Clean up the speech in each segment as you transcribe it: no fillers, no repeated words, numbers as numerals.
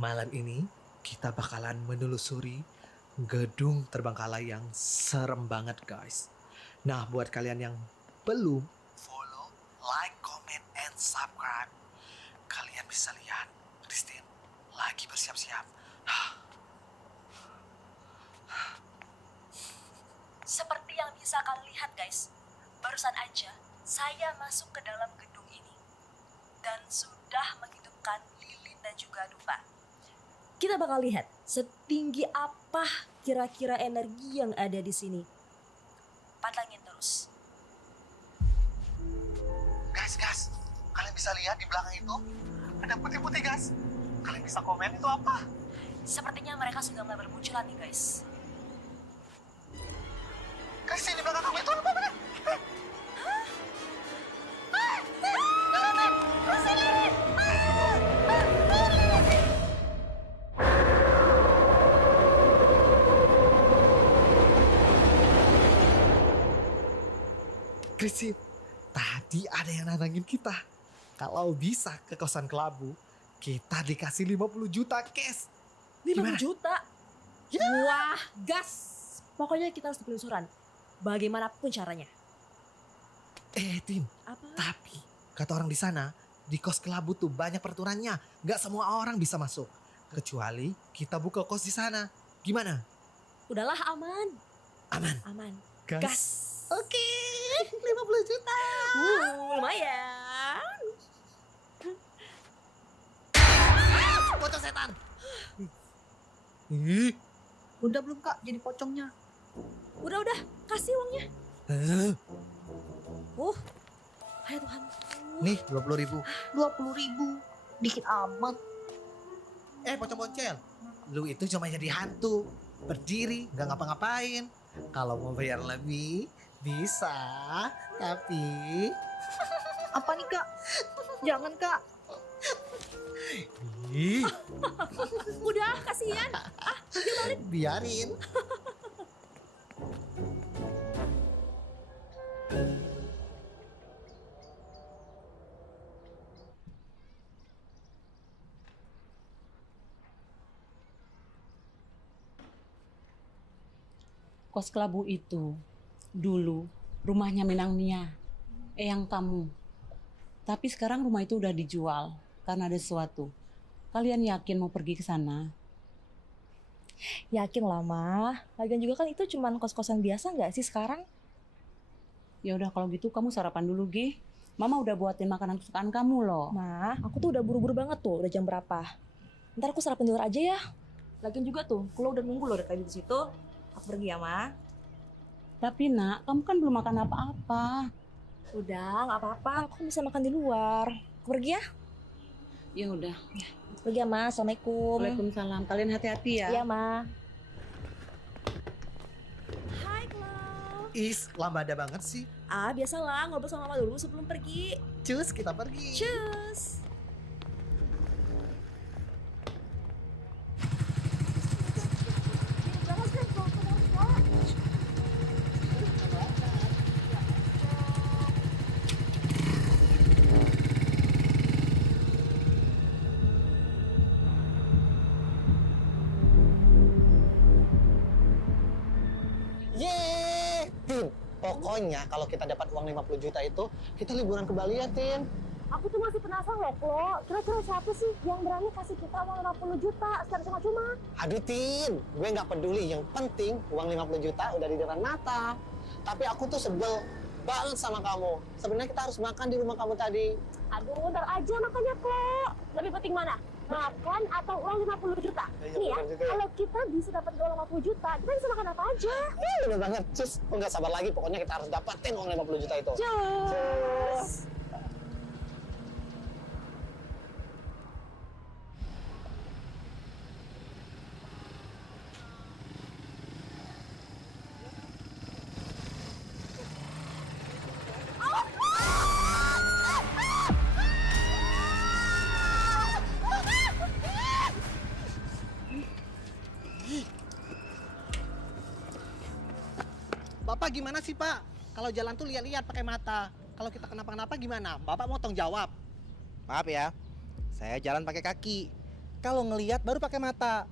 Malam ini kita bakalan menelusuri gedung terbengkalai yang serem banget guys. Nah buat kalian yang belum follow, like, comment, and subscribe, kalian bisa lihat Christine lagi bersiap-siap. Seperti yang bisa kalian lihat guys, barusan aja saya masuk ke dalam gedung ini dan sudah menghidupkan lilin dan juga dupa. Kita bakal lihat setinggi apa kira-kira energi yang ada di sini. Pantengin terus. Guys, kalian bisa lihat di belakang itu ada putih-putih guys. Kalian bisa komen itu apa? Sepertinya mereka sudah mulai bermunculan nih guys. Guys, di belakang kamu itu apa bener? Christine, tadi ada yang nantangin kita. Kalau bisa ke kosan kelabu, kita dikasih 50 juta cash. 50 Gimana? juta? Ya. Wah, gas. Pokoknya kita harus penelusuran. Bagaimanapun caranya. Tin, Apa? tapi kata orang di sana, di kos kelabu tuh banyak peraturannya. Gak semua orang bisa masuk. Kecuali kita buka kos di sana. Gimana? Udahlah aman. Aman. Gas. Oke, 50 juta. Lumayan. Pocong setan. Ih, Udah belum kak jadi pocongnya? Udah, kasih uangnya. eh, Hai Tuhan. nih 20.000. 20.000. Dikit amat. Pocong boncel. Lu itu cuma jadi hantu. Berdiri, gak ngapa-ngapain. Kalau mau bayar lebih, bisa. Tapi... Apa nih kak? Jangan kak. Ih, Udah, kasihan. biarin. Kos kelabu itu dulu rumahnya Minang Nia, eyang kamu. Tapi sekarang rumah itu udah dijual karena ada sesuatu. Kalian yakin mau pergi ke sana? Yakin lah, Ma. Lagian juga kan itu cuman kos-kosan biasa nggak sih sekarang? Ya udah kalau gitu kamu sarapan dulu, Gi. Mama udah buatin makanan kesukaan kamu loh. Ma, aku tuh udah buru-buru banget tuh. Udah jam berapa? Ntar aku sarapan di luar aja ya. Lagian juga tuh, kalau udah nunggu loh dari tadi di situ. Aku pergi ya, Ma. Tapi nak, kamu kan belum makan apa-apa. Udah, nggak apa-apa. Aku bisa makan di luar. Aku pergi ya. Ya udah. Pergi ya, Ma. Assalamualaikum. Waalaikumsalam. Kalian hati-hati ya. Iya, Ma. Hai, Klau. Is, lambada banget sih. Biasalah ngobrol sama Mama dulu sebelum pergi. Cus, kita pergi. Cus. Yeay, Tin. Pokoknya kalau kita dapat uang 50 juta itu, kita liburan ke Bali ya, Tin. Aku tuh masih penasaran loh, Klo. Kira-kira siapa sih yang berani kasih kita uang 50 juta secara cuma-cuma? Aduh, Tin. Gue nggak peduli. Yang penting uang 50 juta udah di depan mata. Tapi aku tuh sebel banget sama kamu. Sebenarnya kita harus makan di rumah kamu tadi. Aduh, ntar aja makanya, Klo. Lebih penting mana? Makan atau uang 50 juta? Iya, Nih ya, bener juga ya. kalau kita bisa dapat uang 50 juta, kita bisa makan apa aja. Bener banget, Cus. Aku nggak sabar lagi. Pokoknya kita harus dapatin uang 50 juta itu. Cus. Bapak gimana sih, Pak? Kalau jalan tuh lihat-lihat pakai mata. Kalau kita kenapa-napa gimana? Bapak mau tanggung jawab. Maaf ya, saya jalan pakai kaki. Kalau ngelihat baru pakai mata.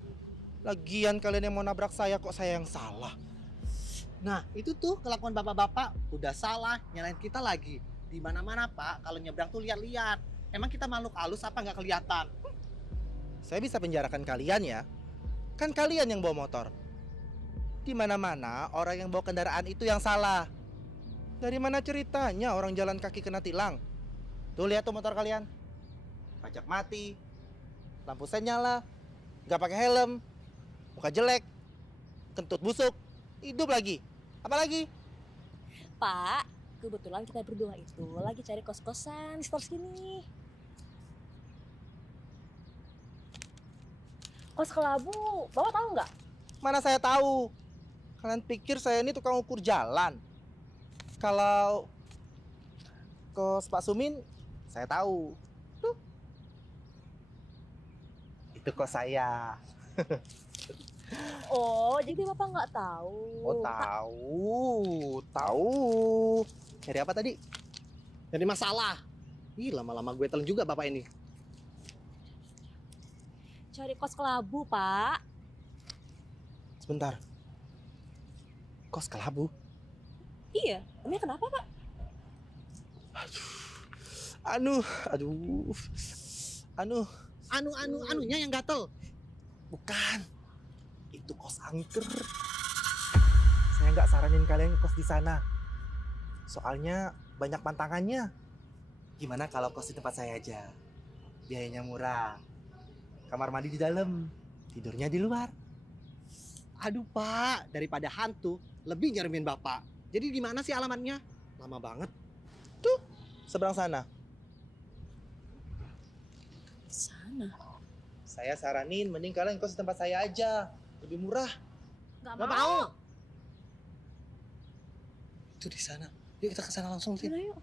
Lagian kalian yang mau nabrak saya kok saya yang salah. Nah, itu tuh kelakuan bapak-bapak udah salah, nyalain kita lagi. Di mana-mana, Pak, kalau nyebrang tuh lihat-lihat. Emang kita makhluk halus apa nggak kelihatan? Saya bisa penjarakan kalian ya. Kan kalian yang bawa motor. Di mana-mana orang yang bawa kendaraan itu yang salah. Dari mana ceritanya orang jalan kaki kena tilang? Tuh lihat tuh motor kalian. Pajak mati. Lampu sen nyala. Nggak pakai helm. Muka jelek. Kentut busuk. Hidup lagi. Apa lagi? Pak, kebetulan kita berdua itu lagi cari kos-kosan di sekitar sini. Kos Kelabu, Bapak tahu nggak? Mana saya tahu. Kalian pikir saya ini tukang ukur jalan. Kalau kos Pak Sumin, saya tahu. Tuh. Itu kos saya. Oh, jadi Bapak nggak tahu. Oh, tahu. Cari apa tadi? Jadi masalah. Ih, lama-lama gue telan juga bapak ini. Cari kos Kelabu, Pak. Sebentar. Kos Kelabu? Iya, emang kenapa, Pak? Aduh. Anunya yang gatel. Bukan. Itu kos angker. Saya nggak saranin kalian kos di sana. Soalnya banyak pantangannya. Gimana kalau kos di tempat saya aja? Biayanya murah. Kamar mandi di dalam, tidurnya di luar. Aduh, Pak, daripada hantu, lebih nyeremin bapak. Jadi di mana sih alamatnya? Lama banget. Seberang sana. Sana. Saya saranin mending kalian kos di tempat saya aja. Lebih murah. Nggak Nggak mau. Itu di sana. Yuk kita ke sana langsung, Tin. Yaudah, yuk.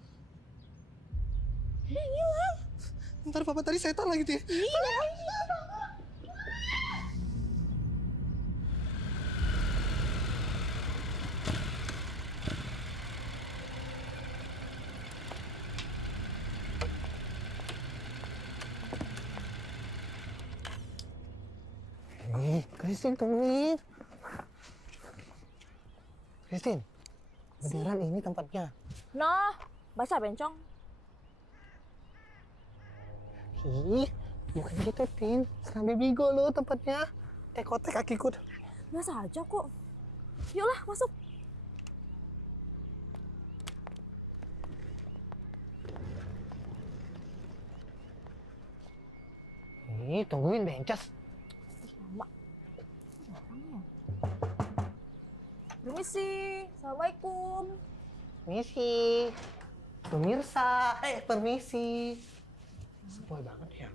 Ntar bapak tadi setan lagi, Tin. Christine, tungguin. Christine, beneran ini tempatnya? Noh, baca bencong. Ih, bukan gitu, Tin. Serambi Bigo loh tempatnya. Tekotek kakiku. Biasa aja kok. Yuklah, masuk. Ih, tungguin bencas. Lama. Orangnya. Permisi, Assalamualaikum. Permisi. Pemirsa, permisi. Sepoy banget ya.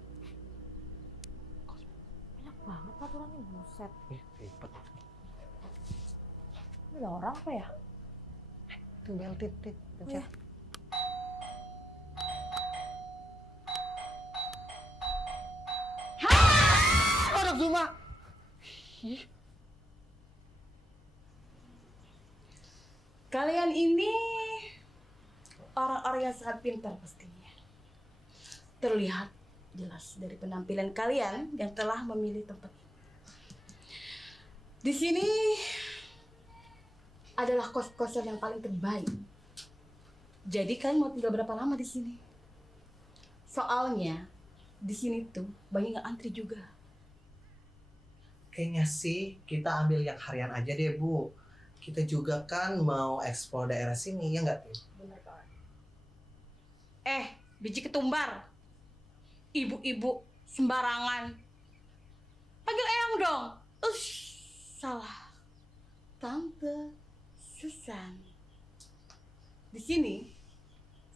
Banyak banget aturannya, buset. Ribet. Ini ada orang apa ya? Itu bel titit. Oh, ya. Anak Zuma. Kalian ini orang-orang yang sangat pintar pastinya. Terlihat jelas dari penampilan kalian yang telah memilih tempat ini. Di sini adalah kos-kosan yang paling terbaik. Jadi kalian mau tinggal berapa lama di sini? Soalnya di sini tuh banyak yang antri juga. Kayaknya sih kita ambil yang harian aja deh, Bu. Kita juga kan mau eksplor daerah sini, ya nggak, Tim? Benar kawan. Biji ketumbar. Ibu-ibu sembarangan. Panggil Eyang dong. Salah. Tante Susan. Di sini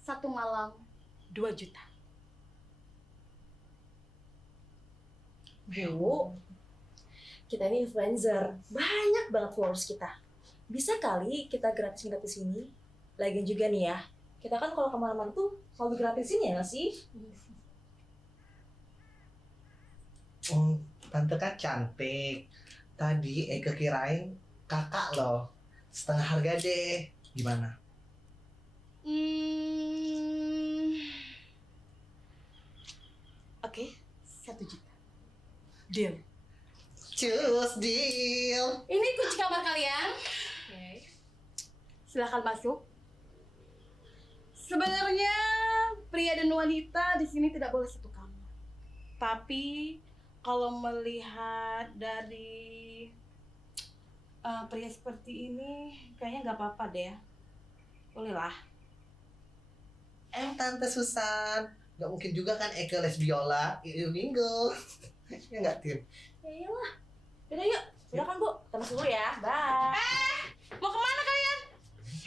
1 malam 2 juta. Bu, kita ini influencer. Banyak banget followers kita. Bisa kali kita gratis nginep di sini. Lagian juga nih ya, kita kan kalau kemana-mana tuh selalu gratisin ya nggak sih? Tante kan cantik. Tadi Eke kirain kakak loh. Setengah harga deh. Gimana? Oke, 1 juta. Deal. Cus, deal. Ini kunci kamar kalian. Silahkan masuk. Sebenarnya pria dan wanita di sini tidak boleh satu kamar. Tapi kalau melihat dari pria seperti ini, kayaknya nggak apa-apa deh ya. Bolehlah. Tante Susan. Gak mungkin juga kan Eke les biola, Minggu. Ya nggak, Tin? Ya iyalah. Yaudah yuk. Silakan Bu. Kita masuk dulu ya. Bye. Mau kemana kalian?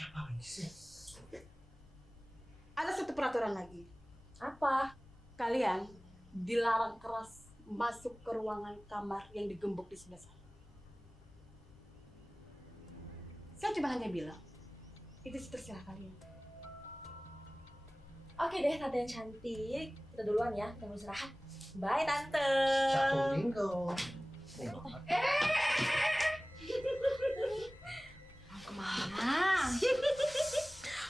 Apa lagi sih? Ada satu peraturan lagi. Apa? Kalian dilarang keras masuk ke ruangan kamar yang digembok di sebelah sana. Saya cuma hanya bilang, itu terserah kalian. Oke deh, tante yang cantik. Kita duluan ya, kita mau istirahat. Bye, tante. Satu Minggu. Mau kemana?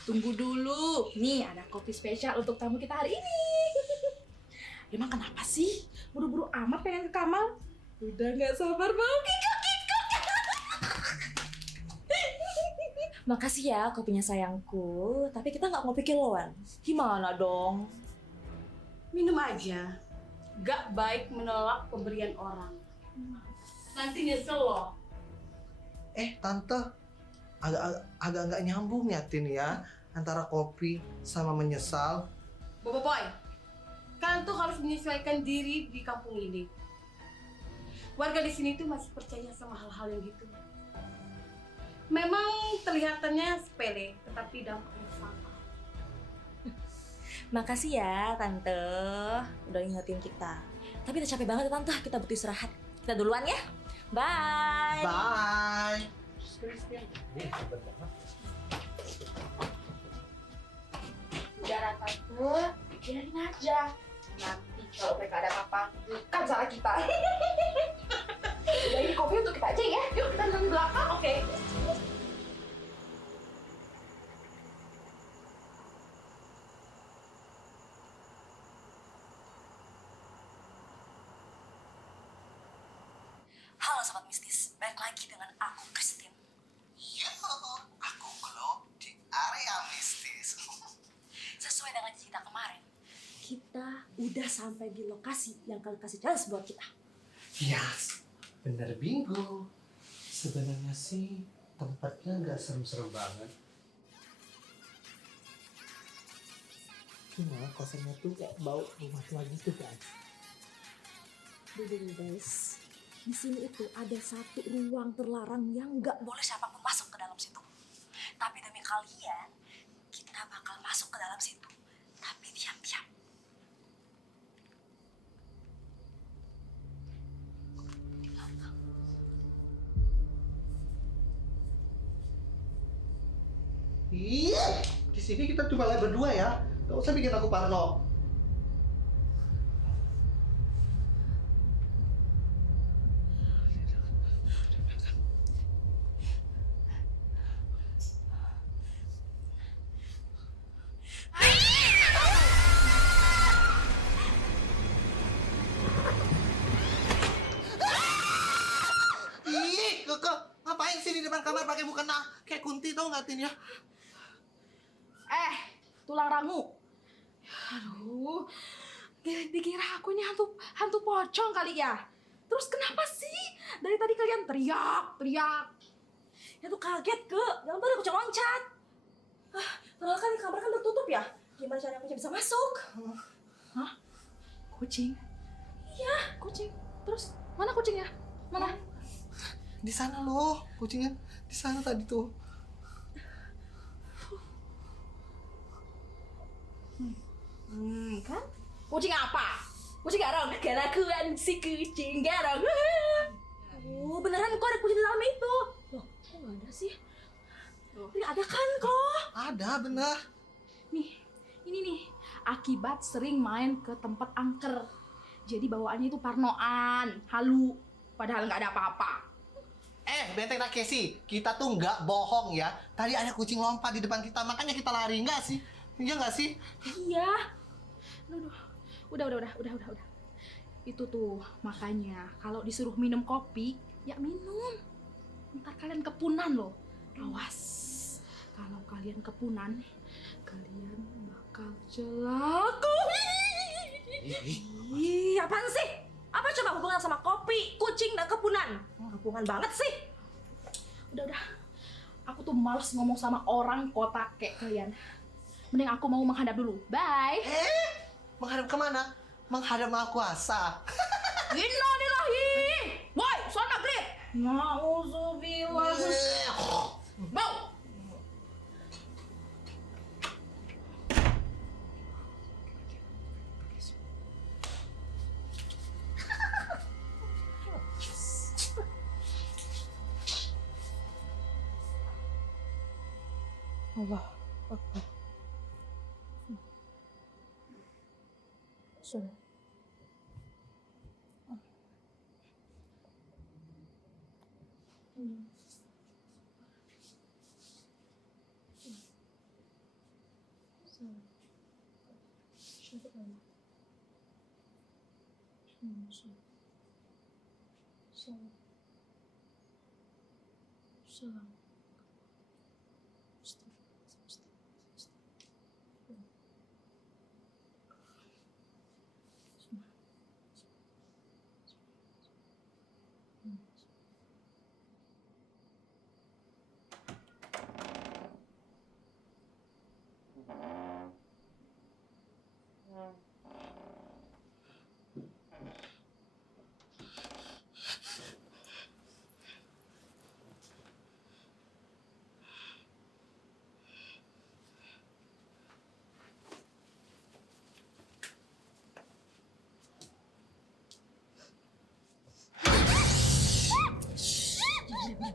Tunggu dulu. Nih ada kopi spesial untuk tamu kita hari ini. Emang kenapa sih? Buru-buru amat pengen ke kamar? Udah gak sabar mau kikuk. Makasih ya kopinya sayangku, tapi kita nggak ngopi kiloan. Gimana dong? Minum aja. Gak baik menolak pemberian orang. Nanti nyesel loh. Tante, agak nggak nyambung ya, Tin ya, antara kopi sama menyesal. Bobo Boy, kalian tuh harus menyesuaikan diri di kampung ini. Warga di sini tuh masih percaya sama hal-hal yang gitu. Memang kelihatannya sepele, tetapi dampaknya fatal. Makasih ya tante, udah ingetin kita. Tapi udah capek banget ya tante, kita butuh istirahat. Kita duluan ya. Bye. Bye. Udara tante, biarin aja. Nanti kalau mereka ada apa-apa, bukan salah kita. Udah ini kopi untuk kita aja ya. Yuk kita jalan di belakang. Oke. Halo sobat mistis, balik lagi dengan aku Christine. Yo, aku Glow di area mistis. Sesuai dengan cerita kemarin, kita udah sampai di lokasi yang kalian kasih jelas buat kita. Yes, bener Bingo. Sebenarnya sih tempatnya nggak serem-serem banget. Cuma kosannya tuh kayak bau rumah tua gitu guys. Dulu guys, di sini itu ada satu ruang terlarang yang nggak boleh siapapun masuk ke dalam situ. Tapi demi kalian, kita bakal masuk ke dalam situ. Tapi diam-diam. Iya, di sini kita cuma lihat berdua ya. Gak usah bikin aku parno. Ih, Keke, ngapain sih di depan kamar pakai mukena kayak kunti tau nggak Tin ya? Tulang rangu. Aduh, dikira aku ini hantu pocong kali ya. Terus kenapa sih? Dari tadi kalian teriak. Ya tuh kaget ke, dalam tuh ada kucing loncat. Padahal kan kamar kan tertutup ya. Gimana caranya kucing bisa masuk? Hah? Kucing? Iya. Kucing? Terus mana kucingnya? Mana? Di sana loh, kucingnya di sana tadi tuh. Kan? Kucing apa? Kucing garong. Kelakuan si kucing garong. Oh, beneran kok ada kucing di dalam itu. Loh, kok nggak ada sih? Ini ada kan kok? Ada bener. Nih, ini nih. Akibat sering main ke tempat angker. Jadi bawaannya itu parnoan, halu. Padahal nggak ada apa-apa. Benteng Takeshi, kita tuh nggak bohong ya. Tadi ada kucing lompat di depan kita, makanya kita lari nggak sih? Iya nggak sih? Iya. Udah. Itu tuh, makanya kalau disuruh minum kopi, ya minum. Ntar kalian kepunan loh. Awas, kalau kalian kepunan, kalian bakal celaka. Ih, apaan sih? Apa coba hubungan sama kopi, kucing, dan kepunan? Hubungan banget sih. Udah. Aku tuh males ngomong sama orang kota kayak kalian. Mending aku mau menghadap dulu. Bye. Menghadap kemana? Menghadap Maha Kuasa. Innalillahi. Woi, sana Grit. Nauzubillah. Bau. Allah Akbar. Salam.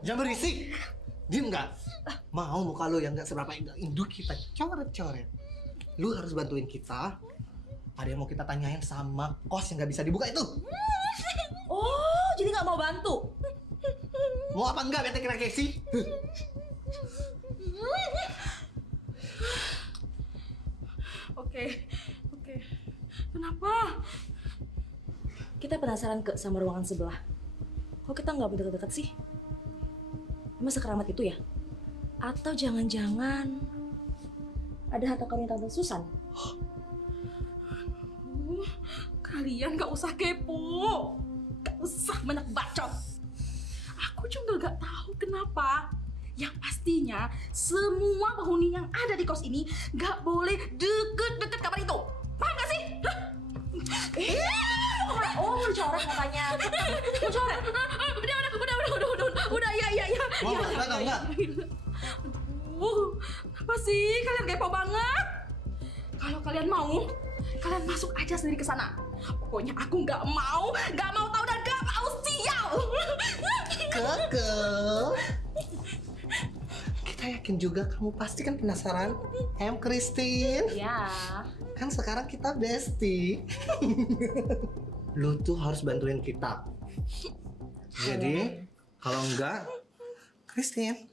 Jangan berisik. Diem nggak? Mau muka lo yang nggak seberapa induk kita coret-coret. Lu harus bantuin kita. Ada yang mau kita tanyain sama kos yang nggak bisa dibuka itu. Oh, jadi nggak mau bantu? Mau apa enggak bete kira Casey? Oke. Kenapa? Kita penasaran ke sama ruangan sebelah. Kok kita nggak berdekat-dekat sih? Emang sekeramat itu ya? Atau jangan-jangan ada harta karun Tante Susan? Kalian gak usah kepo. Gak usah banyak bacot. Aku juga gak tahu kenapa. Yang pastinya semua penghuni yang ada di kos ini gak boleh deket-deket kamar itu. Paham gak sih? Oh, coret katanya. Coret. Udah, ya. Mau enggak atau enggak? Apa sih? Kalian kepo banget. Kalau kalian mau, kalian masuk aja sendiri ke sana. Pokoknya aku nggak mau tahu dan nggak mau sial. Keke. Kita yakin juga kamu pasti kan penasaran. Christine. Ya. Kan sekarang kita bestie. Lu tuh harus bantuin kita. Jadi, kalau enggak, Christine.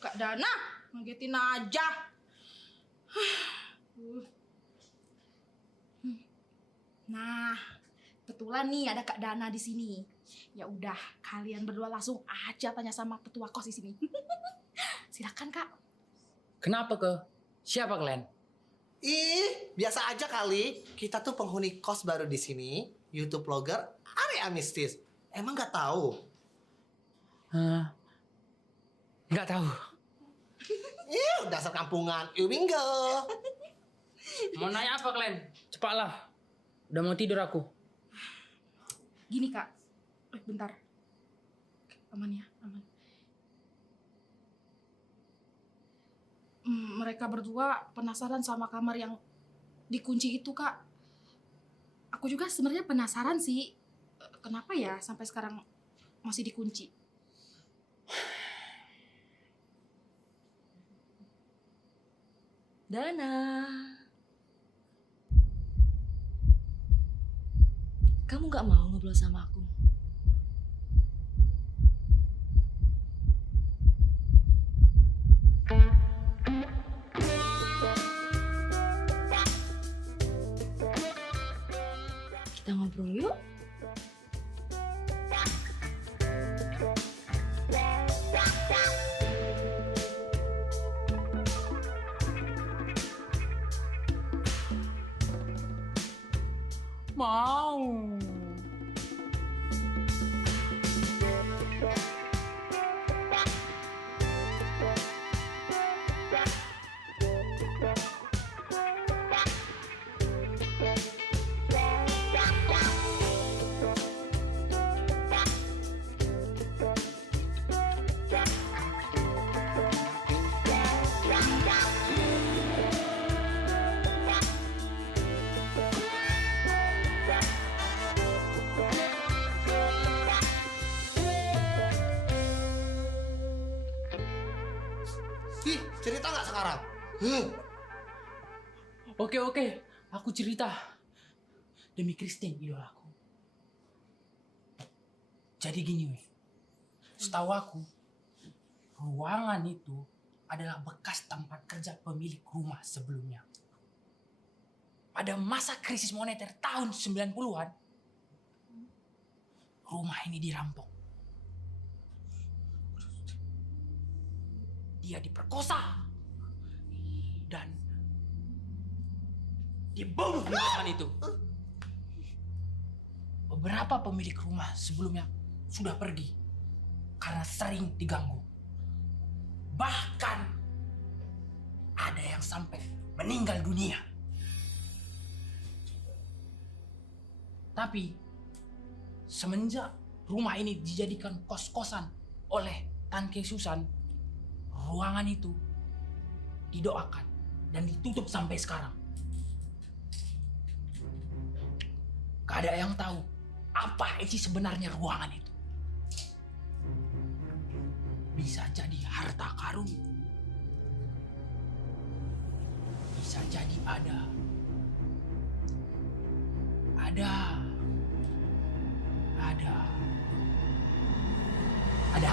Kak Dana, ngagetin aja. Nah, kebetulan nih ada Kak Dana di sini. Ya udah, kalian berdua langsung aja tanya sama ketua kos di sini. Silakan Kak. Kenapa ke? Siapa kalian? Biasa aja kali. Kita tuh penghuni kos baru di sini, YouTube vlogger area mistis. Emang nggak tahu? Nggak tahu. Dasar kampungan. Bingo. Mau nanya apa kalian? Cepatlah. Udah mau tidur aku. Gini Kak. Bentar. Aman ya, aman. Mereka berdua penasaran sama kamar yang dikunci itu, Kak. Aku juga sebenarnya penasaran sih, kenapa ya sampai sekarang masih dikunci. Dana. Kamu nggak mau ngobrol sama aku? Kita ngobrol yuk. Mau. Ih, cerita nggak sekarang? Oke, aku cerita. Demi Kristen idolaku. Jadi gini, weh. Setahu aku, ruangan itu adalah bekas tempat kerja pemilik rumah sebelumnya. Pada masa krisis moneter tahun 90-an, rumah ini dirampok. Dia diperkosa dan dibunuh di ruangan itu. Beberapa pemilik rumah sebelumnya sudah pergi karena sering diganggu. Bahkan ada yang sampai meninggal dunia. Tapi semenjak rumah ini dijadikan kos-kosan oleh Tante Susan, ruangan itu didoakan dan ditutup sampai sekarang. Gak ada yang tahu apa isi sebenarnya ruangan itu. Bisa jadi harta karun. Bisa jadi ada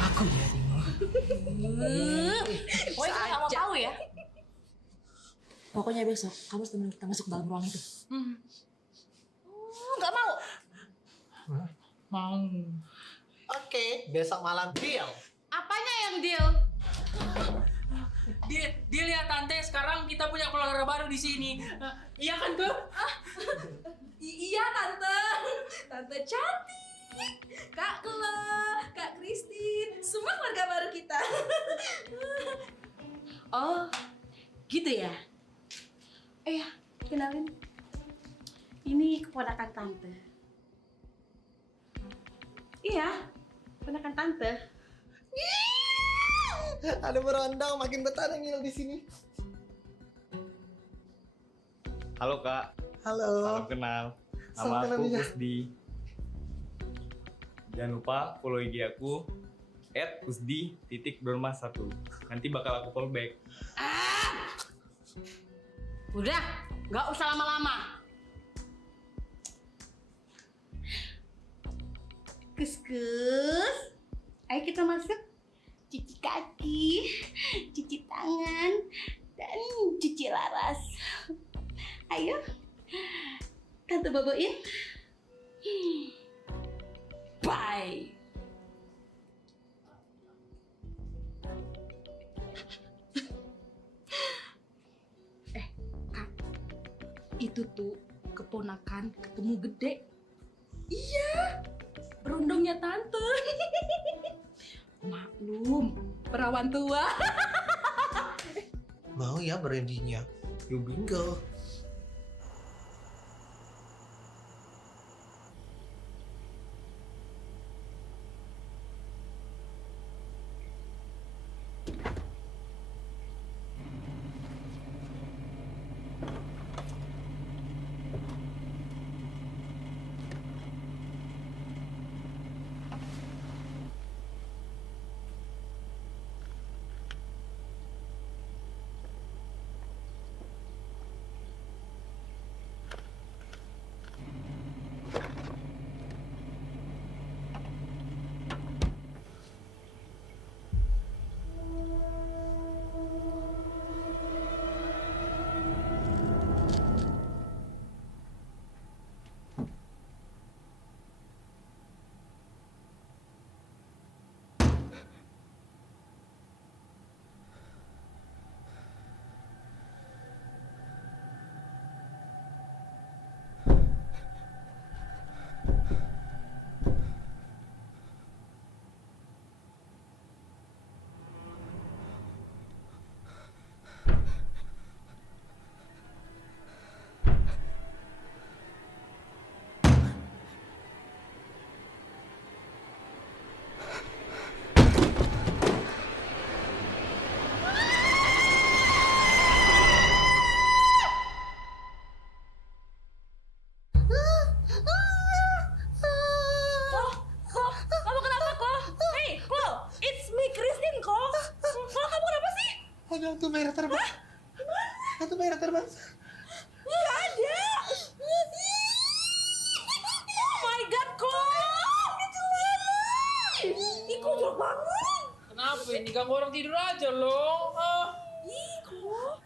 aku di hatimu. Pokoknya kamu gak mau tahu ya. Pokoknya besok kamu harus temenin kita masuk ke dalam ruang itu. Gak mau. Mau. Oke, besok malam deal. Apanya yang deal? Dia lihat Tante, sekarang kita punya keluarga baru di sini. Iya kan tuh? Iya tante. Tante cantik. Kak Klo, Kak Christine, semua keluarga baru kita. Oh, gitu ya? Ya, kenalin. Ini keponakan tante. Iya, keponakan tante. Ada berondong, makin betah ngil di sini. Halo Kak, Halo. salam kenal. Salam Nama kenal aku juga. Usdi. Jangan lupa follow IG aku @usdi_dormas1. Nanti bakal aku follow back. Udah, nggak usah lama-lama. Kus-kus. Ayo kita masuk. Cuci kaki, cuci tangan, dan cuci laras. Ayo. Tante boboin. Bye. Kak, itu tuh keponakan ketemu gede. Iya, berondongnya tante. Maklum, perawan tua. Mau ya brandinya? You bingo. terbang. Hantu merah terbang. Nggak ada. Oh my god, kok? Itu mana? Ih, kok jorok banget. Kenapa ini? Ganggu orang tidur aja loh. Ih, kok?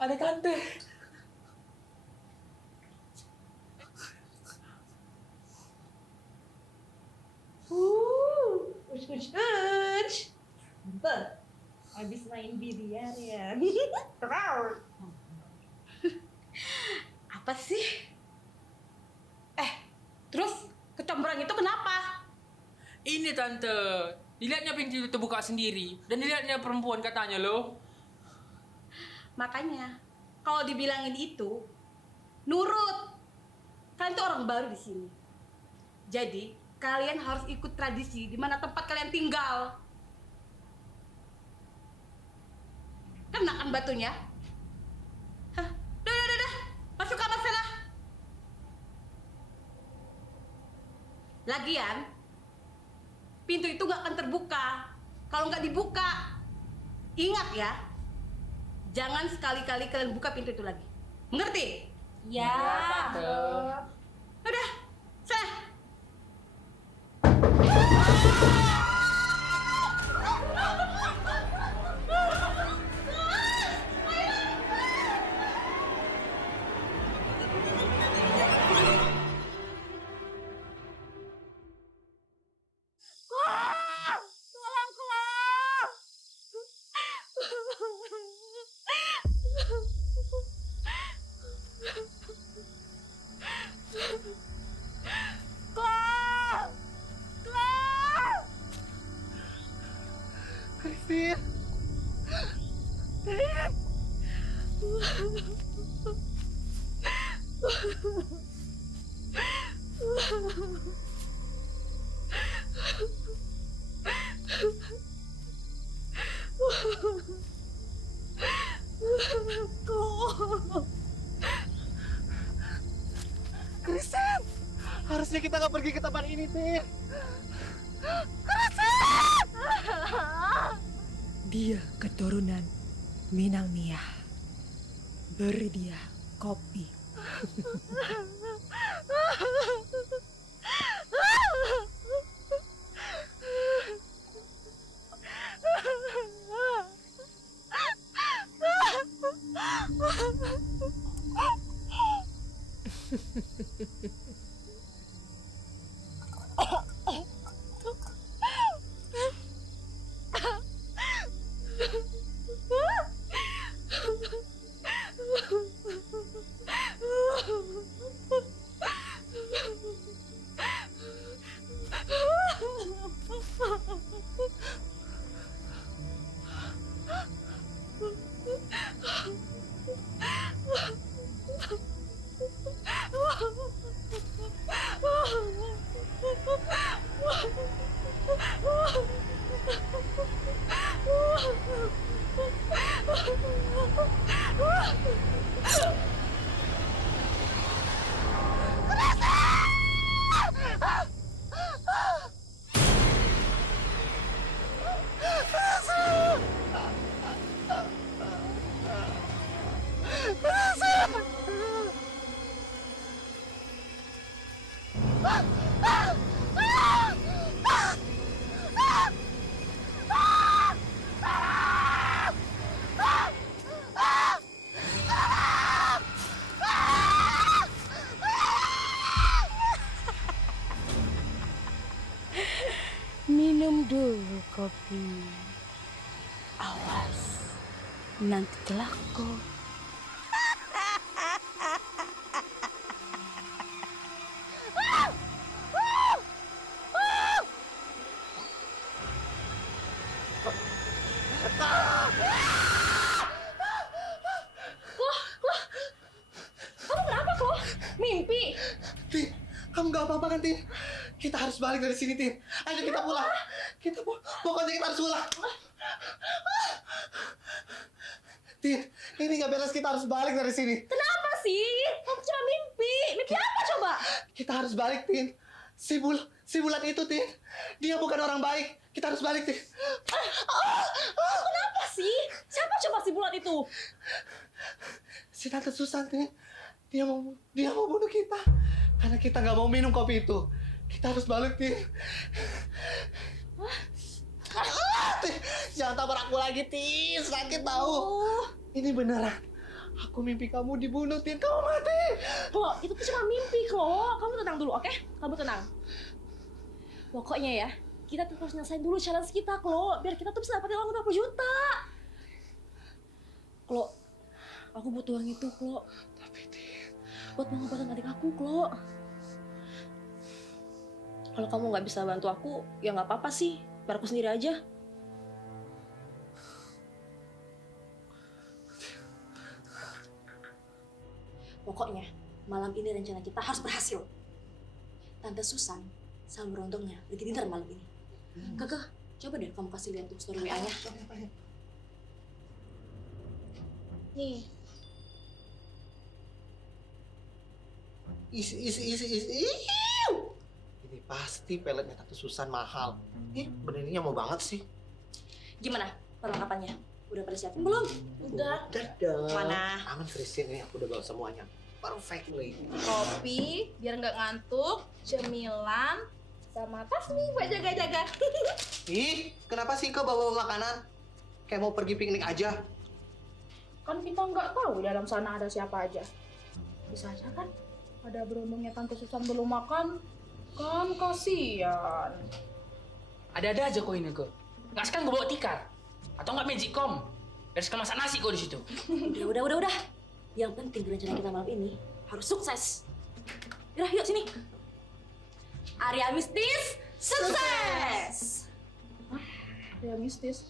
Ada tante. Ush. Bentar. Habis main biliar ya. Apa sih? Terus kecombrang itu kenapa? Ini tante. Dilihatnya pintu itu terbuka sendiri. Dan dilihatnya perempuan katanya loh. Makanya, kalau dibilangin itu, nurut. Kalian tuh orang baru di sini. Jadi, kalian harus ikut tradisi di mana tempat kalian tinggal. Kena kan batunya? Hah? Udah. Masuk kamar sana. Lagian, pintu itu gak akan terbuka. Kalau nggak dibuka, ingat ya, jangan sekali-kali kalian buka pintu itu lagi. Mengerti? Ya, tante. Udah, sana. Christine. Kristen, harusnya kita nggak pergi ke tempat ini, Tin. Dia keturunan Minang Nia. Beri dia kopi. Minum dulu kopi. Awas, nanti celaka. Kamu kenapa kok? Mimpi? Tin, kamu nggak apa-apa kan, Tin? Kita harus balik dari sini, Tin. Ayo kita pulang. Pokoknya kita harus pulang. Tin, ini nggak beres. Kita harus balik dari sini. Kenapa sih? Kamu cuma mimpi. Mimpi apa coba? Kita harus balik, Tin. Si Bulan itu, Tin. Dia bukan orang baik. Kita harus balik, Tin. Apa sih? Siapa coba si Bulan itu? Si Tante Susan, Tin. Dia mau bunuh kita. Karena kita nggak mau minum kopi itu. Kita harus balik, Tin. Tin, jangan tabrak aku lagi, Tin. Sakit tahu. Ini beneran. Aku mimpi kamu dibunuh, Tin. Kamu mati. Klo, itu tuh cuma mimpi, Klo. Kamu tenang dulu, oke? Kamu tenang. Pokoknya ya, kita tuh harus nyelesain dulu challenge kita, Klo. Biar kita tuh bisa dapetin uang 50 juta. Klo, aku butuh uang itu, Klo. Tapi, Tin. Buat pengobatan adik aku, Klo. Kalau kamu nggak bisa bantu aku, ya nggak apa-apa sih. Biar aku sendiri aja. Pokoknya, malam ini rencana kita harus berhasil. Tante Susan sama berontongnya pergi dinner malam ini. Kakak, coba deh kamu kasih lihat tuh story WA-nya. Nih. Isi. Ini pasti peletnya Tante Susan mahal. Benernya mau banget sih. Gimana perlengkapannya? Udah pada siapin belum? Udah. Dadah. Mana? Aman, Christine. Ini aku udah bawa semuanya. Perfectly. Kopi biar nggak ngantuk, cemilan, sama tas nih buat jaga-jaga. Ih, kenapa sih kau bawa makanan? Kayak mau pergi piknik aja. Kan kita nggak tahu di dalam sana ada siapa aja. Bisa aja kan ada berondongnya Tante Susan belum makan. Kan kasihan. Ada-ada aja kok ini kok. Nggak sekarang gue bawa tikar. Atau nggak magicom. Biar sekalian masak nasi kok di situ. Udah. Yang penting rencana kita malam ini harus sukses. Yaudah, yuk sini. Area mistis sukses. Ya mistis.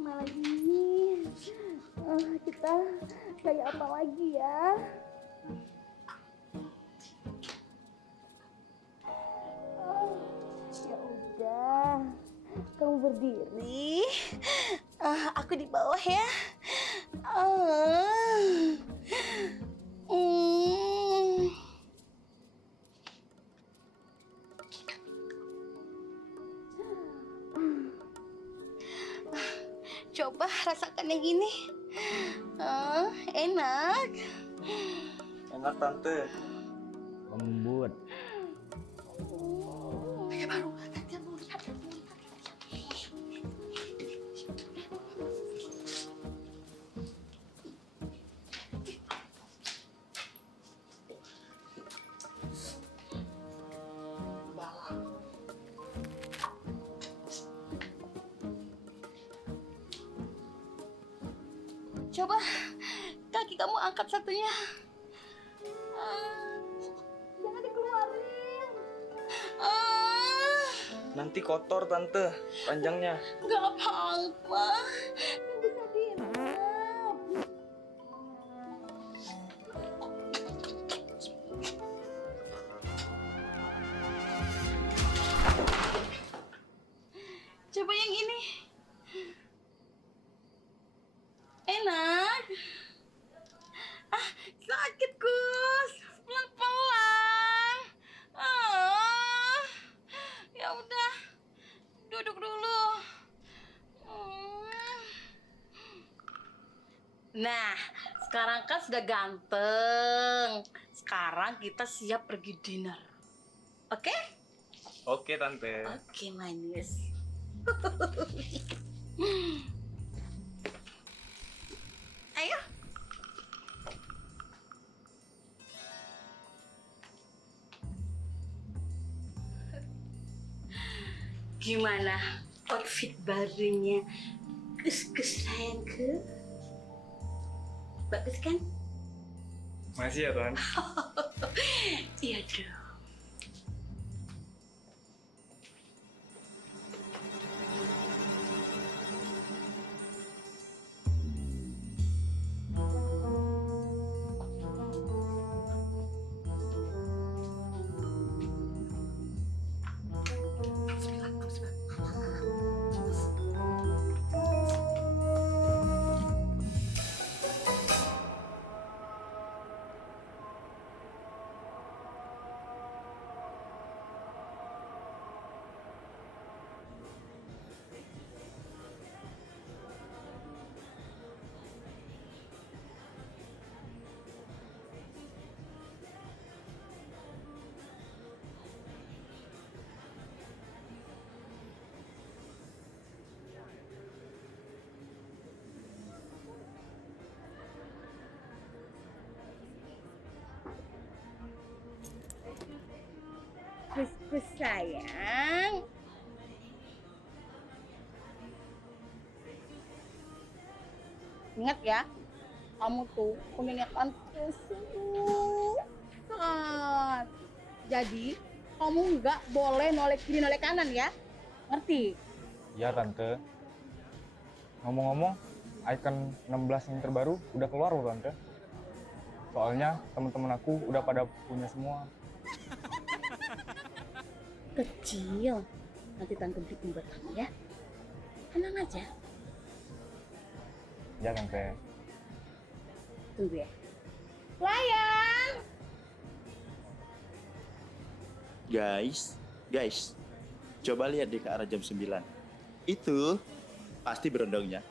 Malam ini kita kayak apa lagi ya? Ya udah, kamu berdiri. Aku di bawah ya. Coba rasakan yang ini. Enak. Enak, Tante. Lembut. Baru nanti mau lihat. Coba kaki kamu angkat satunya. Jangan dikeluarin. Nanti kotor, Tante. Panjangnya. Gak apa-apa. Bisa diinap. Coba yang ini. Enak. Sakit, Gus. Pelan-pelan. Ya udah. Duduk dulu. Nah, sekarang kan sudah ganteng. Sekarang kita siap pergi dinner. Oke? Oke, Tante. Oke, manis. Ayo. Gimana outfit barunya Gus sayangku? Bagus kan? Masih ya, Tan? Iya dong. Kus sayang. Ingat ya, kamu tuh pengenyakan kesukaan. Jadi, kamu nggak boleh noleh kiri noleh kanan ya. Ngerti? Ya Tante. Ngomong-ngomong, icon 16 yang terbaru udah keluar loh Tante. Soalnya teman-teman aku udah pada punya semua. Kecil. Nanti tante beliin buat kamu ya. Tenang aja. Ya Tante. Tunggu ya. Layang! Guys, coba lihat di ke arah jam 9. Itu pasti berondongnya.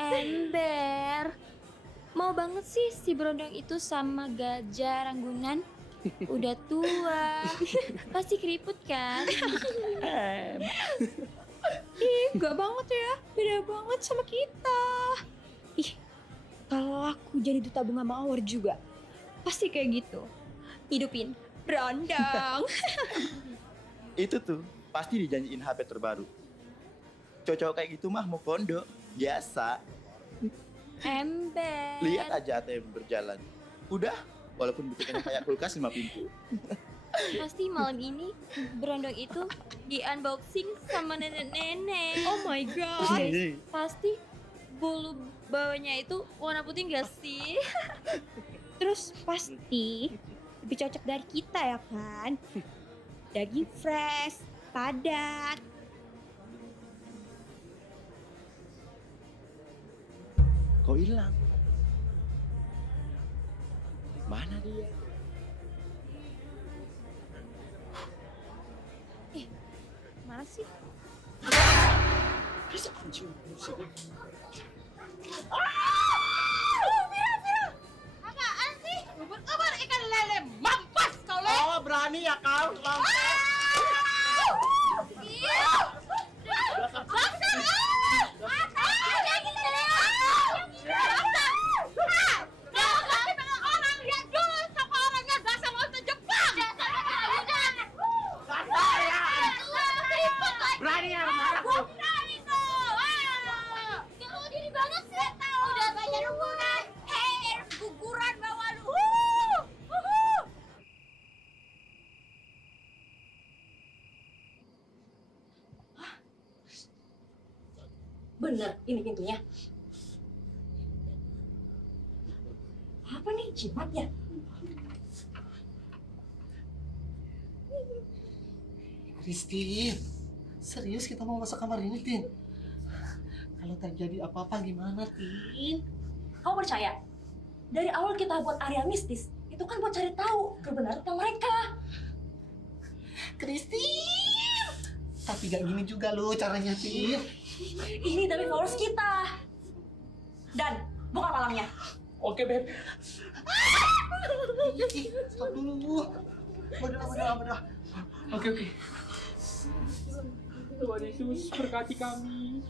Ember, mau banget sih si berondong itu sama gajah ranggunan. Udah tua, pasti keriput kan? Ih, enggak banget ya, beda banget sama kita. Ih, kalau aku jadi duta bunga mawar juga, pasti kayak gitu. Hidupin berondong. Itu tuh pasti dijanjiin HP terbaru. Cocok kayak gitu mah mau kondo, biasa. Ember. Lihat aja ATM berjalan. Udah, walaupun bentuknya kayak kulkas 5 pintu. Pasti malam ini berondong itu di unboxing sama nenek-nenek. Oh my god. Pasti bulu bawahnya itu warna putih enggak sih? Terus pasti lebih cocok dari kita ya kan? Daging fresh, padat. Kok hilang? Mana dia? Mana sih? Apaan sih? Ubur-ubur ikan lele. Mampus kau le. Oh, berani ya kau? Berani ya aku. Berani tuh. Kamu diri banget sih. Udah banyak ukuran. Hei, guguran bawah lu. Bener, ini pintunya. Apa nih, jimat ya? Christine, serius kita mau masuk kamar ini, Tin? Kalau terjadi apa-apa gimana, Tin? Kamu percaya? Dari awal kita buat area mistis, itu kan buat cari tahu kebenaran tentang mereka. Christine! Tapi gak gini juga lo caranya, Tin. Ini demi followers kita. Dan buka palangnya. Oke, Beb. Stop dulu. Bedah. Oke. Tuhan Yesus berkati kami.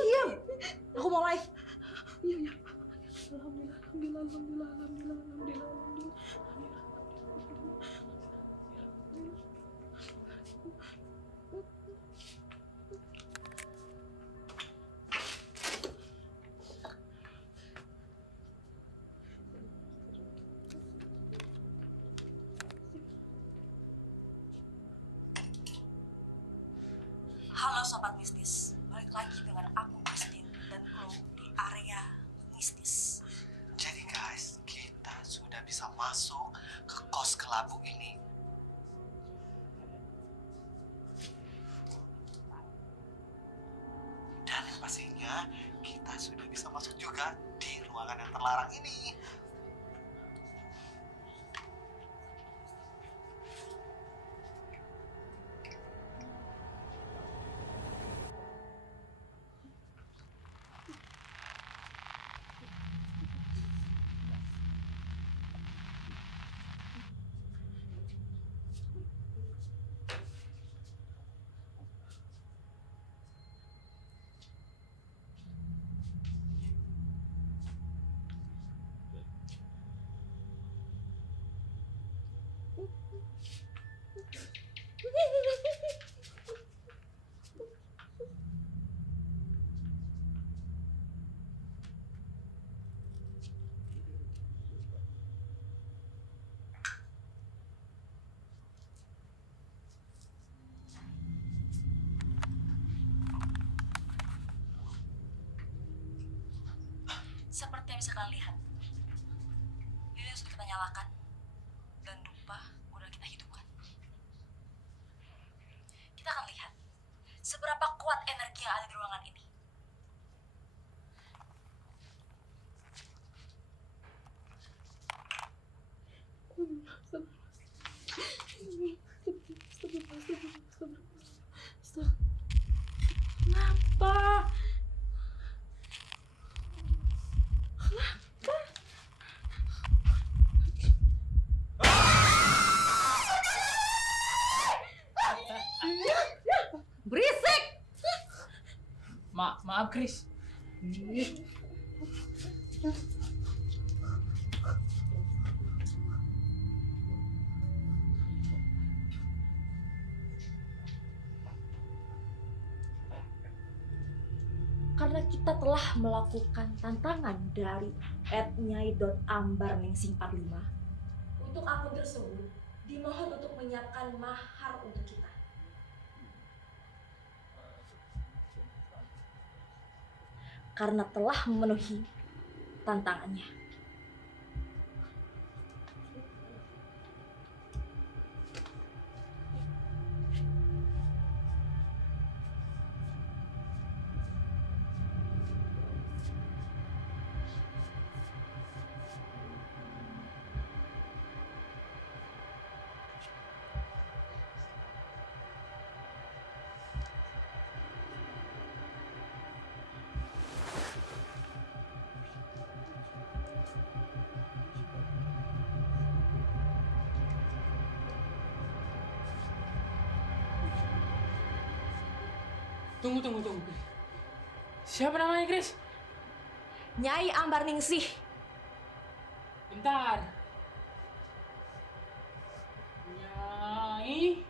Diam. Aku mau live. Halo Sobat Mistis, balik lagi dengan aku Christine dan Chloe di area mistis. Jadi guys, kita sudah bisa masuk ke kos kelabu ini. Dan yang pastinya kita sudah bisa masuk juga di ruangan yang terlarang ini. Seperti yang bisa kalian lihat, lilin sudah kita nyalakan dan dupa udah kita hidupkan. Kita akan lihat seberapa kuat energi yang ada di ruangan ini. Kenapa? Berisik! Maaf Chris. Karena kita telah melakukan tantangan dari @nyai.ambarningsih45, untuk akun tersebut dimohon untuk menyiapkan mahar untuk kita. Karena telah memenuhi tantangannya. Tunggu. Siapa namanya, Chris? Nyai Ambarningsih. Bentar. Nyai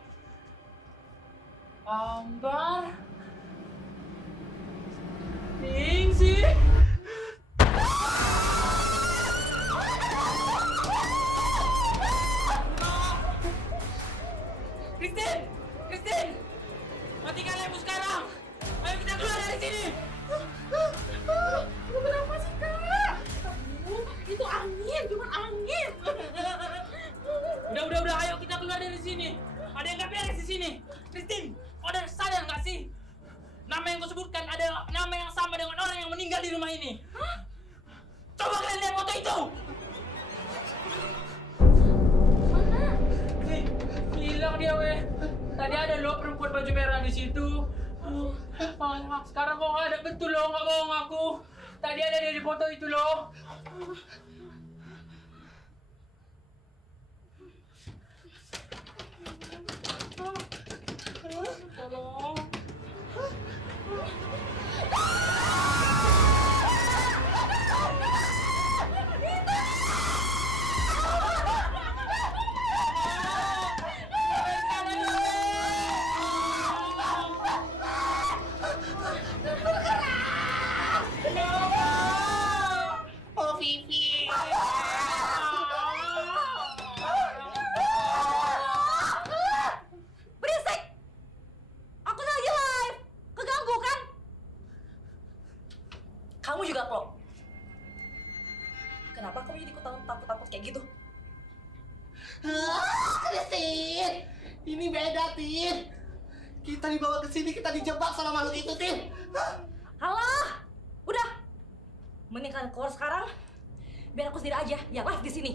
Ambarningsih. Christine! Matikan lampu sekarang! Ayo kita keluar dari sini! Kenapa sih, Kak? Itu angin, cuma angin. Udah, ayo kita keluar dari sini. Ada yang nggak beres di sini. Christine, kau ada sadar nggak sih? Nama yang kau sebutkan adalah nama yang sama dengan orang yang meninggal di rumah ini. Coba kalian lihat foto itu. Mana? Nih, hilang dia weh. Tadi ada loh perempuan baju merah di situ. Sekarang kok nggak ada, betul loh, nggak bohong aku. Tadi ada dia di foto itu loh. Tolong. Oh, Vivi. Berisik! Aku lagi live. Keganggu kan? Kamu juga, Klo. Kenapa kamu jadi ikutan takut-takut kayak gitu? Christine, ini beda, Tin. Kita dibawa ke sini, kita dijebak sama makhluk itu, Tin. Halo! Mending kalian keluar sekarang, biar aku sendiri aja yang live di sini.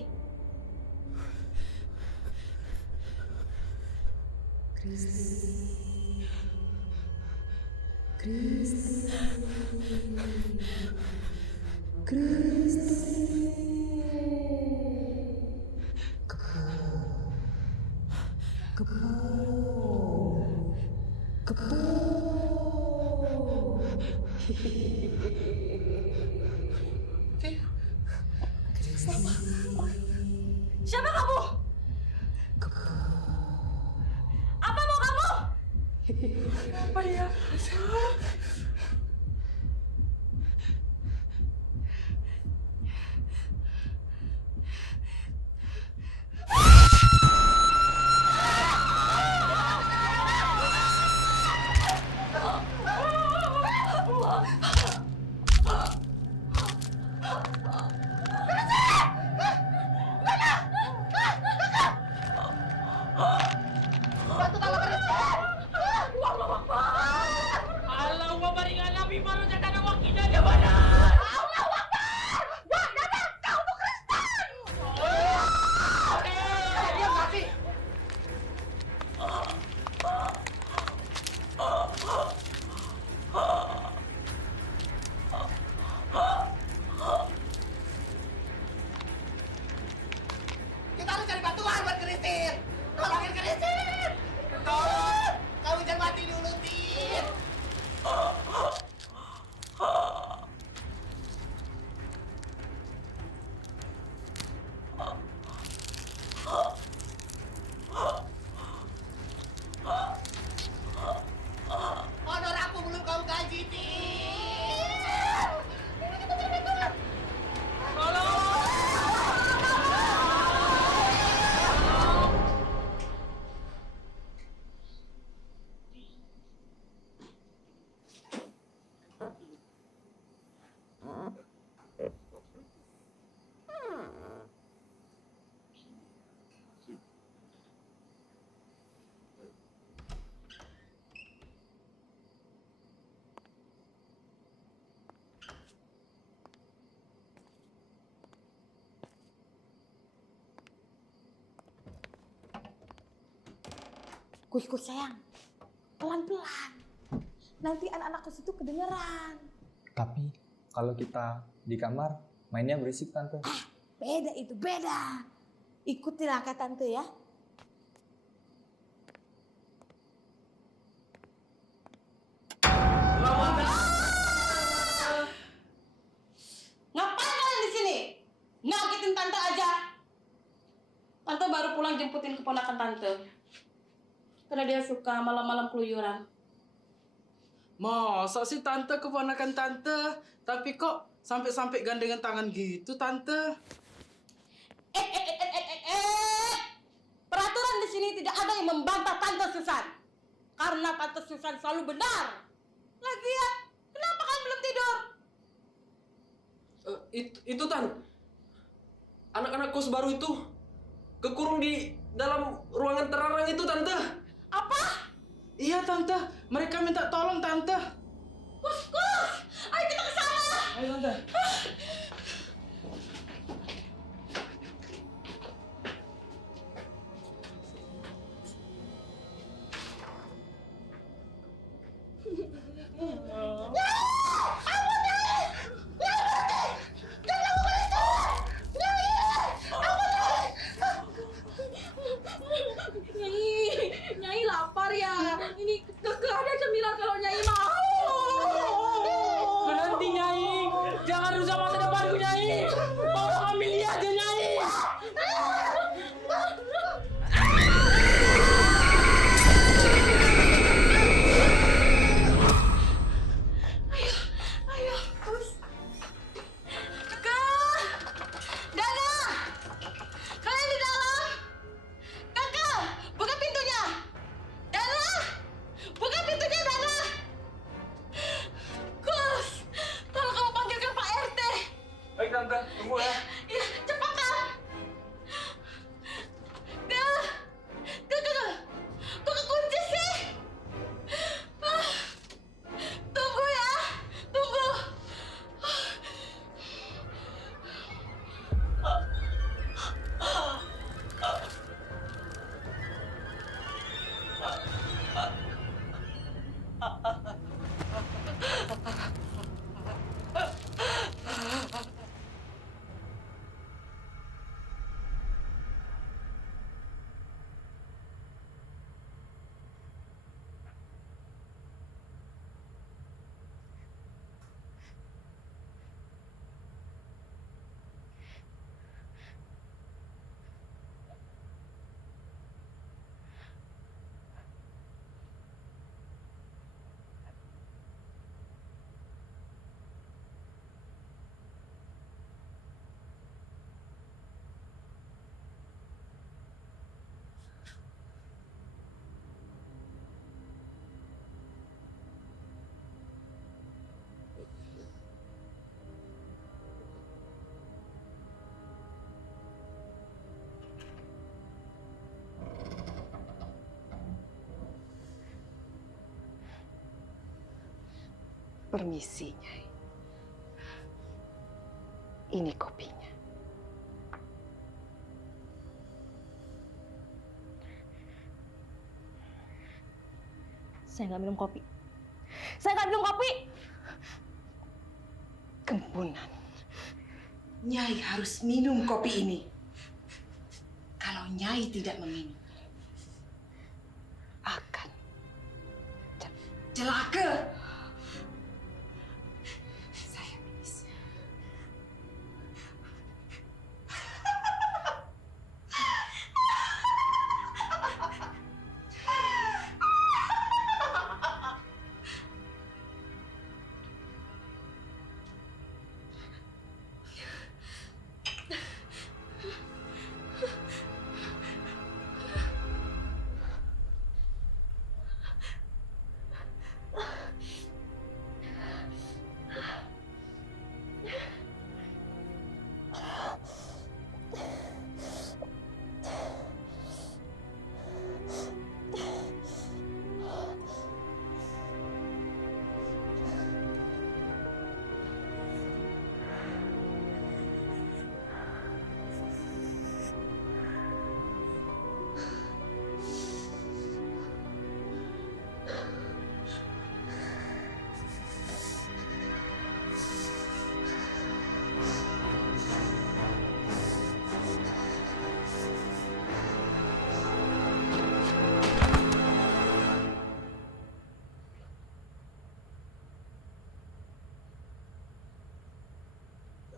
Siapa kamu? Apa mau kamu? Apa dia? Kita harus cari bantuan buat Kristin. Tolongin Kristin. Tolong. Kamu jangan mati dulu, Tin. Honor aku belum kau gaji, Tin. Kita cari bantuan. Kus sayang, pelan-pelan. Nanti anak-anak kos itu kedengeran. Tapi kalau kita di kamar mainnya berisik tante. Beda itu, beda. Ikuti langkah tante ya. Ngapain kalian di sini? Ngagetin tante aja. Tante baru pulang jemputin keponakan tante. Karena dia suka malam-malam keluyuran. Masa sih tante keponakan tante, tapi kok sampai-sampai gandengan tangan gitu tante? Peraturan di sini tidak ada yang membantah tante Susan. Karena tante Susan selalu benar. Lagian, kenapa kalian belum tidur? Itu Tan, anak-anak kos baru itu kekurung di dalam ruangan terlarang itu tante. Apa? Iya tante, mereka minta tolong tante. Kus, ayo kita ke sana. Ayo tante. Nyai lapar ya. Ini keke ada cemilan kalau Nyai mau. Berhenti Nyai, jangan Permisi, Nyai. Ini kopinya. Saya nggak minum kopi. Saya nggak minum kopi. Kempunan. Nyai harus minum kopi ini. Kalau Nyai tidak meminum, akan celaka. Saya permisi.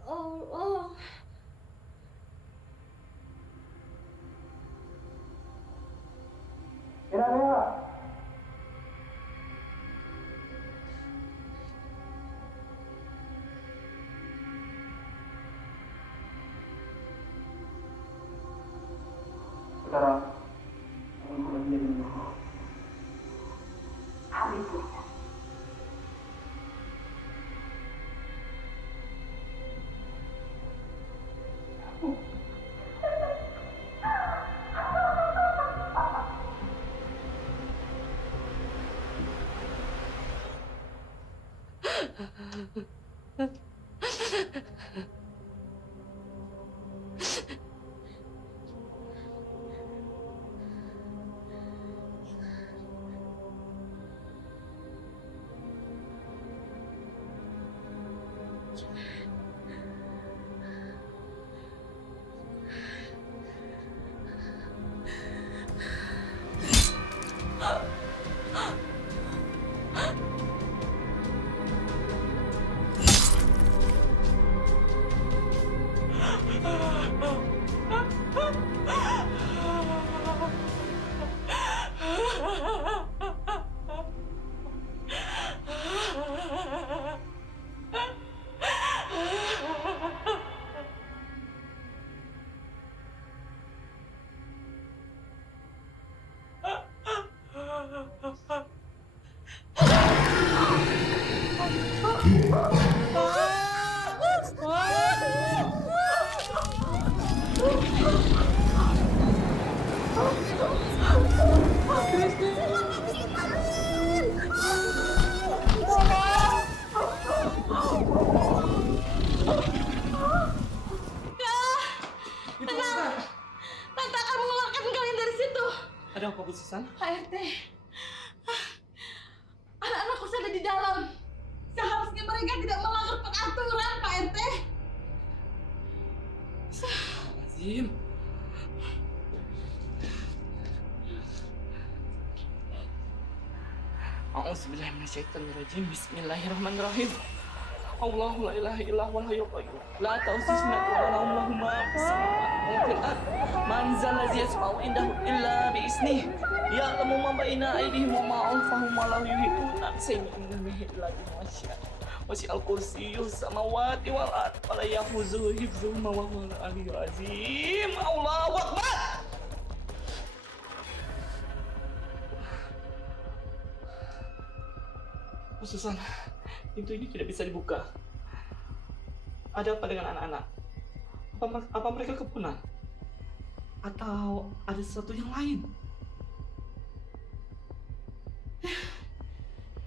Allah. Sekarang, aku lagi jadi dulu. Tante akan mengeluarkan kalian dari situ. Ada apa, Bu Susan? Pak RT, anak-anakku ada di dalam. Seharusnya mereka tidak melanggar peraturan, Pak RT. Azim. A'udzubillahi minasyaitonirrajim. Bismillahirrahmanirrahim. Allahu la ilaha illa huwal hayyul qayyum. La ta'khudhuhu sinatun wa la nawm, lahu ma fis samawati wa fil ard. Man zal ladzi yashfa'u indahu illa bi iznihi. Ya'lamu ma baina aydihim wa ma khalfahum wa la yuhituna bi shay'in min ilmihi illa bima syaa. Wasi'al kursiyyus samawati wal ard wa la yahuzuhu hifdhuhuma wa huwal aliyyul azim. Allahu akbar. Bu Susan, pintu ini tidak bisa dibuka. Ada apa dengan anak-anak? Apa mereka kepunah? Atau ada sesuatu yang lain?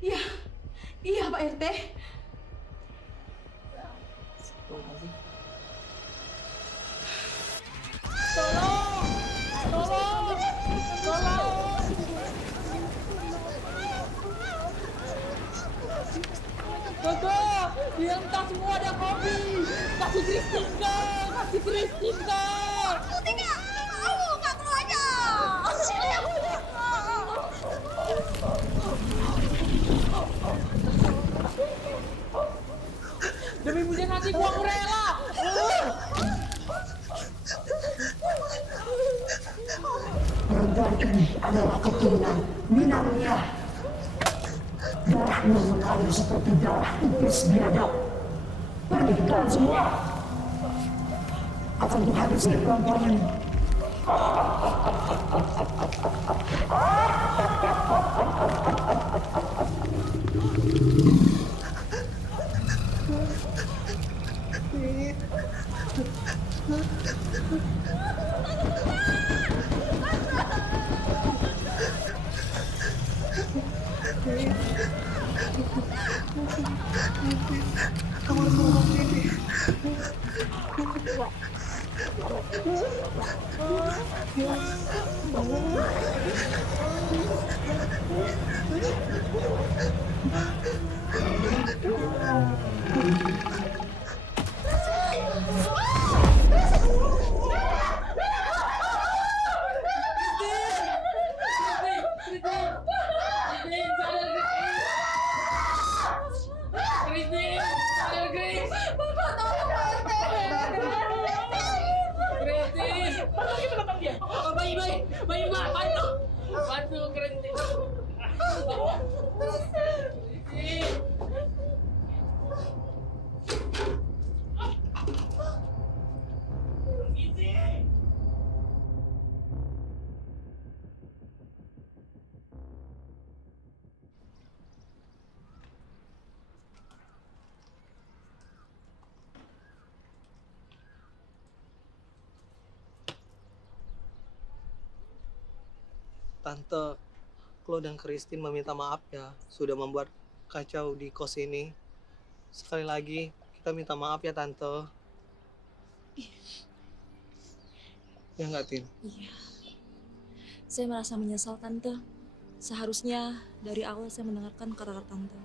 Iya, iya Pak RT. Tuh masih. Kakak, yang tas semua ada kopi. Kasih Christine kak, kasih Christine kak. Aku tidak mau, kamu aja. Demi punya hatiku aku rela. Perempuan ini adalah keturunan Minangnya. Darahnya mengalir seperti darah iblis biadab. Pergi ke dalam semua. Akan kuhabisi perempuan ini. Tante, Chloe dan Christine meminta maaf ya sudah membuat kacau di kos ini. Sekali lagi kita minta maaf ya Tante. Ya nggak Tin? Iya. Saya merasa menyesal Tante. Seharusnya dari awal saya mendengarkan kata-kata Tante.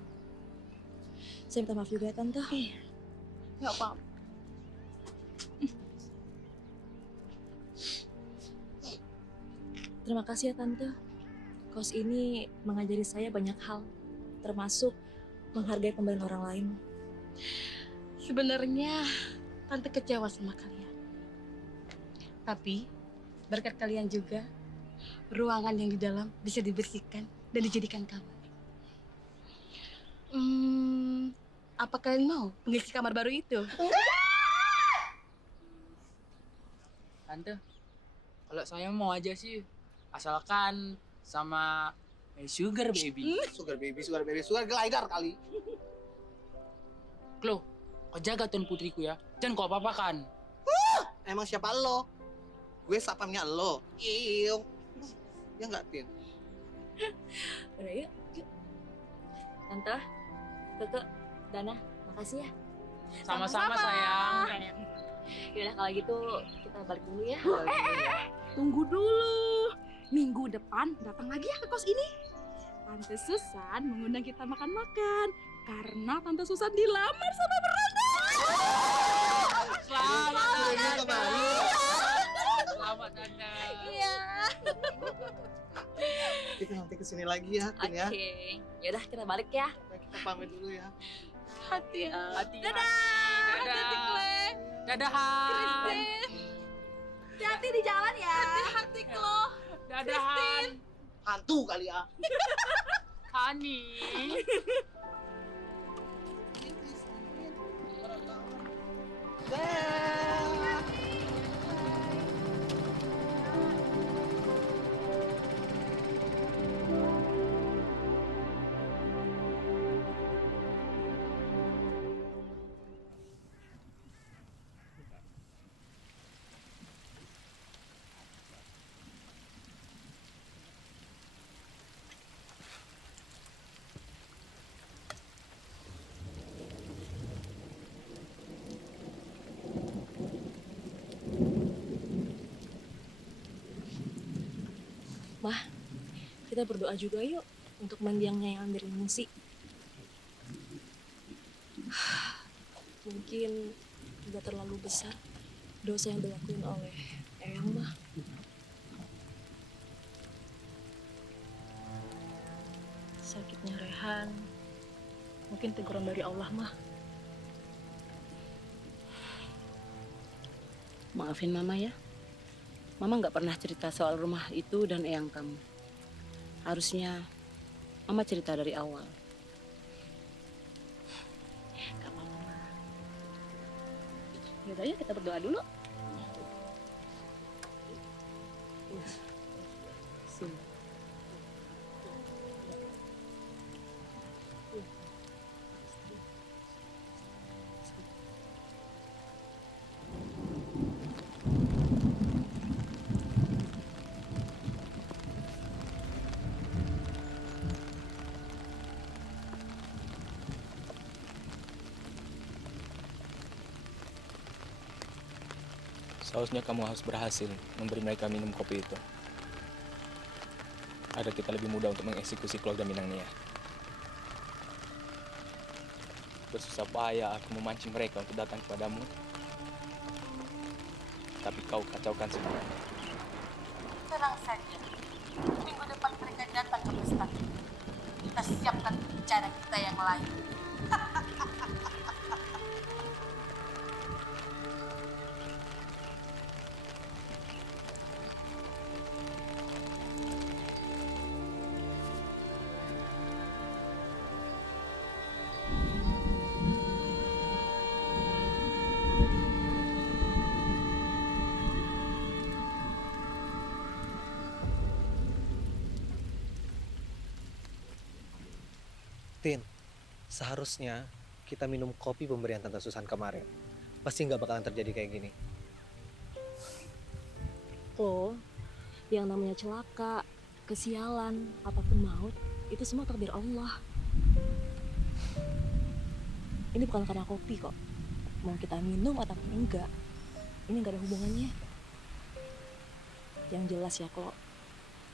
Saya minta maaf juga ya Tante. Nggak apa-apa. Terima kasih ya Tante. Kos ini mengajari saya banyak hal, termasuk menghargai pemberian orang lain. Sebenarnya Tante kecewa sama kalian. Tapi berkat kalian juga, ruangan yang di dalam bisa dibersihkan dan dijadikan kamar. Apa kalian mau mengisi kamar baru itu? Tante, kalau saya mau aja sih, asalkan sama sugar baby. Sugar glider kali. Klo, kau jaga tuan putriku ya, jangan kau apa-apakan. Emang siapa lo? Gue sapamnya lo. Iyo. Ya nggak Tin? Udah yuk, yuk. Tante, Keke, Dana, makasih ya. Sama-sama sayang. Yaudah kalau gitu kita balik dulu ya. Tunggu dulu. Minggu depan datang lagi ya ke kos ini. Tante Susan mengundang kita makan-makan karena Tante Susan dilamar sama Beranda. Selamat Tante. Iya. Kita nanti kesini lagi ya Tin ya. Oke, yaudah kita balik ya. Kita pamit dulu ya. Hati ya. Hati. Dadah. Hati-hati Kle. Dadahan. Hati-hati di jalan ya. Hati-hati Klo. Dadahan. Hantu kali ya. Hani. kita berdoa juga yuk untuk mendiangnya yang ambil mengungsi. Mungkin udah terlalu besar dosa yang dilakuin oleh Eyang mah. Sakitnya Rehan mungkin teguran dari Allah mah. Maafin Mama ya. Mama nggak pernah cerita soal rumah itu dan eyang kamu. Harusnya Mama cerita dari awal. Gak apa-apa. Yaudah ya kita berdoa dulu. Sini. Seharusnya kamu harus berhasil memberi mereka minum kopi itu. Agar kita lebih mudah untuk mengeksekusi keluarga Minang Nia. Bersusah payah aku memancing mereka untuk datang kepadamu. Tapi kau kacaukan semuanya. Tenang saja. Minggu depan mereka datang ke pesta. Kita siapkan rencana kita yang lain. Tin, seharusnya kita minum kopi pemberian Tante Susan kemarin. Pasti nggak bakalan terjadi kayak gini. Lo, yang namanya celaka, kesialan, apapun maut, itu semua takdir Allah. Ini bukan karena kopi kok. Mau kita minum ataupun enggak, ini nggak ada hubungannya. Yang jelas ya kok,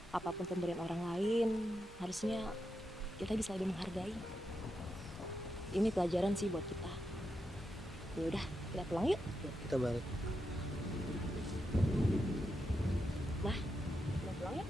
apapun pemberian orang lain, harusnya kita bisa lebih menghargai. Ini pelajaran sih buat kita. Ya udah, kita pulang yuk. Kita balik. Nah, kita pulang yuk.